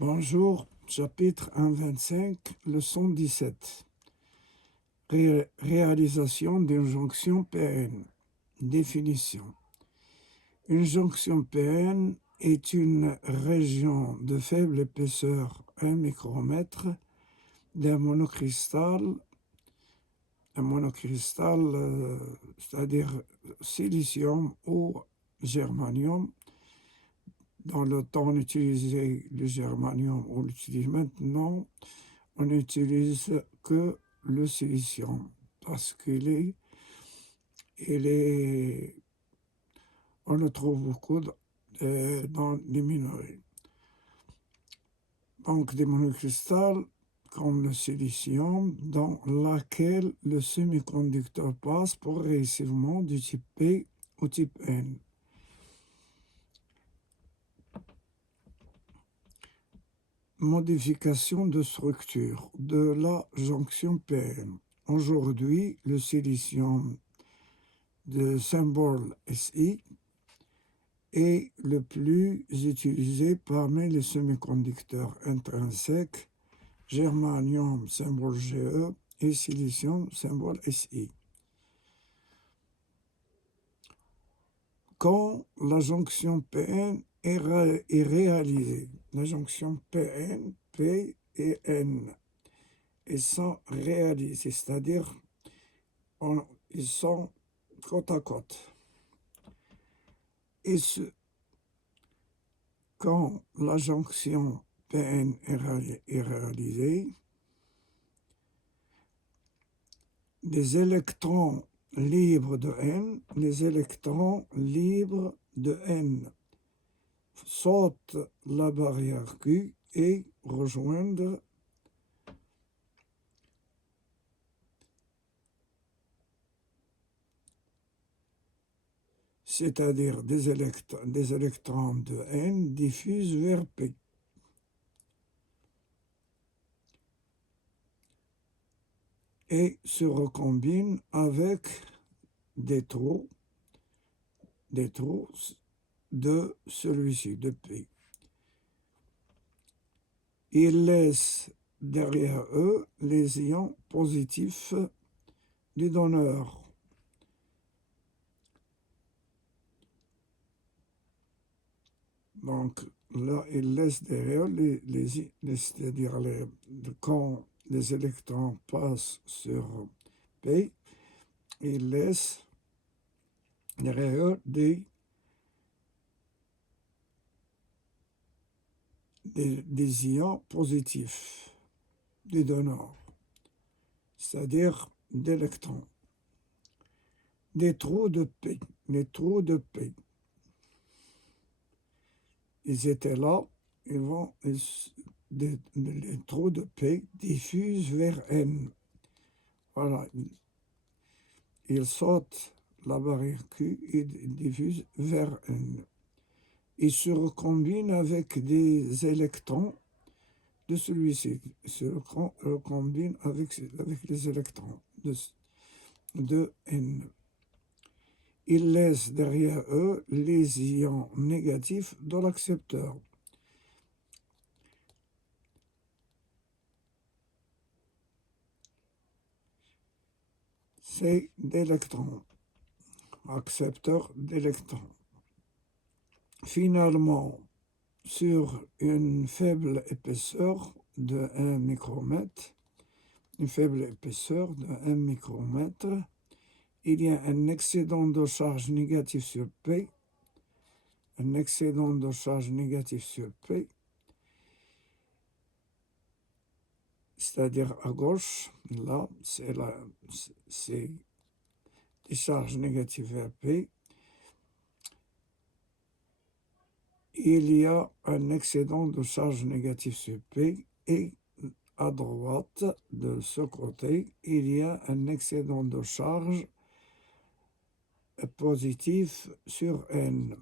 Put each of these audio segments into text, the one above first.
Bonjour, chapitre 1,25, leçon 17. Réalisation d'une jonction PN. Définition. Une jonction PN est une région de faible épaisseur 1 micromètre d'un monocristal, c'est-à-dire silicium ou germanium. Dans le temps, on utilisait le germanium, on l'utilise maintenant, on n'utilise que le silicium parce on le trouve beaucoup dans les minerais. Donc des monocristales comme le silicium dans laquelle le semi-conducteur passe progressivement du type P au type N. Modification de structure de la jonction PN. Aujourd'hui, le silicium de symbole Si est le plus utilisé parmi les semi-conducteurs intrinsèques, germanium symbole Ge et silicium symbole Si. Quand la jonction PN est réalisée, la jonction PN, P et N, ils sont réalisés, c'est-à-dire ils sont côte à côte. Et quand la jonction PN est réalisée, les électrons libres de N sautent la barrière Q et rejoignent c'est-à-dire des électrons de N diffusent vers P. Et se recombinent avec des trous de celui-ci, de P. Ils laissent derrière eux les ions positifs du donneur. Donc là, ils laissent derrière c'est-à-dire quand les électrons passent sur P, ils laissent derrière eux des ions positifs du donneur, c'est-à-dire d'électrons. Des trous de P, les trous de P. Ils étaient là, les trous de P diffusent vers N. Voilà, ils sautent la barrière Q et diffusent vers N. Ils se recombinent avec des électrons de celui-ci. Ils se recombinent avec les électrons de N. Ils laissent derrière eux les ions négatifs de l'accepteur. C'est d'électrons, accepteur d'électrons. Finalement, sur une faible épaisseur de 1 micromètre, il y a un excédent de charge négative sur P, c'est-à-dire à gauche, là, c'est des charges négatives vers P. Il y a un excédent de charge négative sur P et à droite, de ce côté, il y a un excédent de charge positif sur N.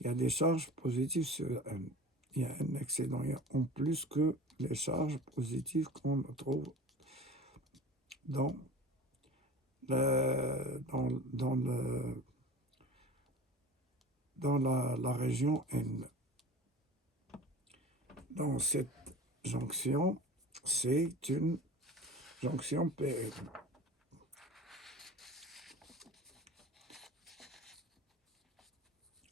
Il y a des charges positives sur N. Il y a un excédent, en plus que les charges positives qu'on trouve dans la région N. dans cette jonction, c'est une jonction PN.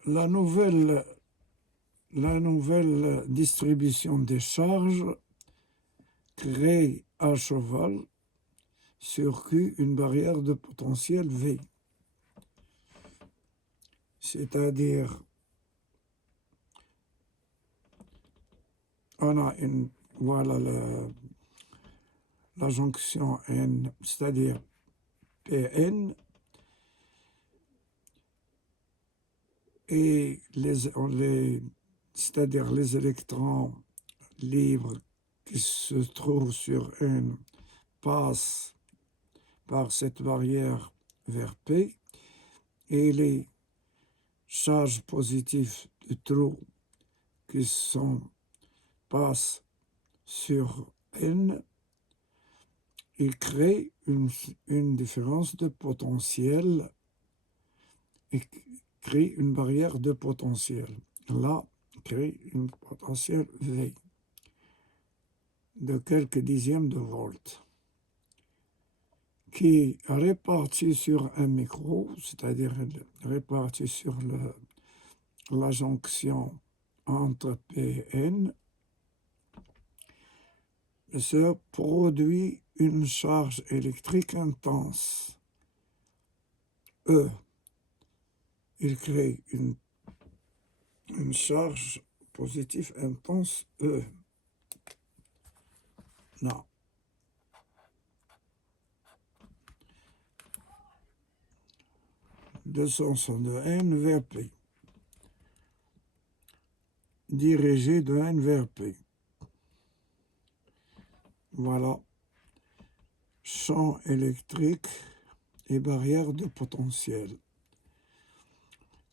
La nouvelle distribution des charges crée à cheval sur Q une barrière de potentiel V. C'est-à-dire, on a voilà la jonction N, c'est-à-dire Pn, et c'est-à-dire les électrons libres qui se trouvent sur N passent par cette barrière vers P, et les charges positives de trou qui passent sur N, il crée une différence de potentiel et crée une barrière de potentiel. Là, crée un potentiel V de quelques dixièmes de volts qui est réparti sur un micro, c'est-à-dire réparti sur la jonction entre Pn, se produit une charge électrique intense, E. Il crée une charge positive intense, E. Non. De sens de N vers P. Dirigé de N vers P. Voilà. Champ électrique et barrière de potentiel.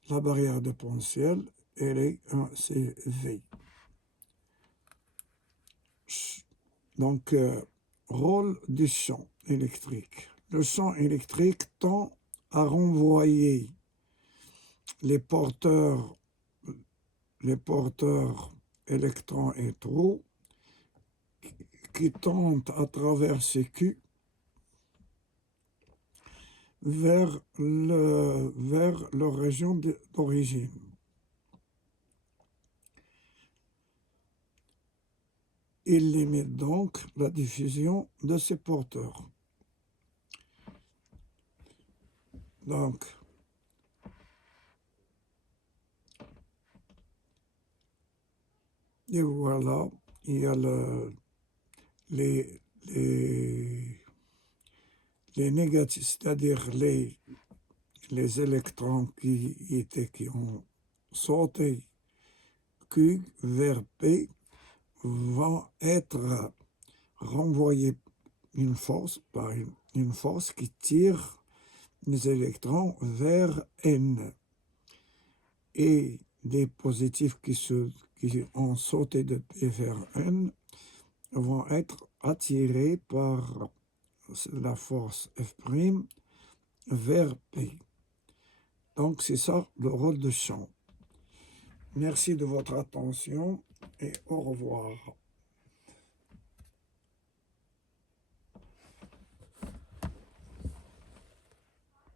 La barrière de potentiel, c'est V. Donc, rôle du champ électrique. Le champ électrique tend à renvoyer les porteurs électrons et trous qui tendent à traverser Q vers leur région d'origine. Il limite donc la diffusion de ces porteurs. Donc, et voilà, il y a les négatifs, c'est-à-dire les électrons qui ont sauté Q vers P vont être renvoyés par une force qui tire les électrons vers N. Et des positifs qui ont sauté de P vers N vont être attirés par la force F' vers P. Donc, c'est ça le rôle de champ. Merci de votre attention et au revoir.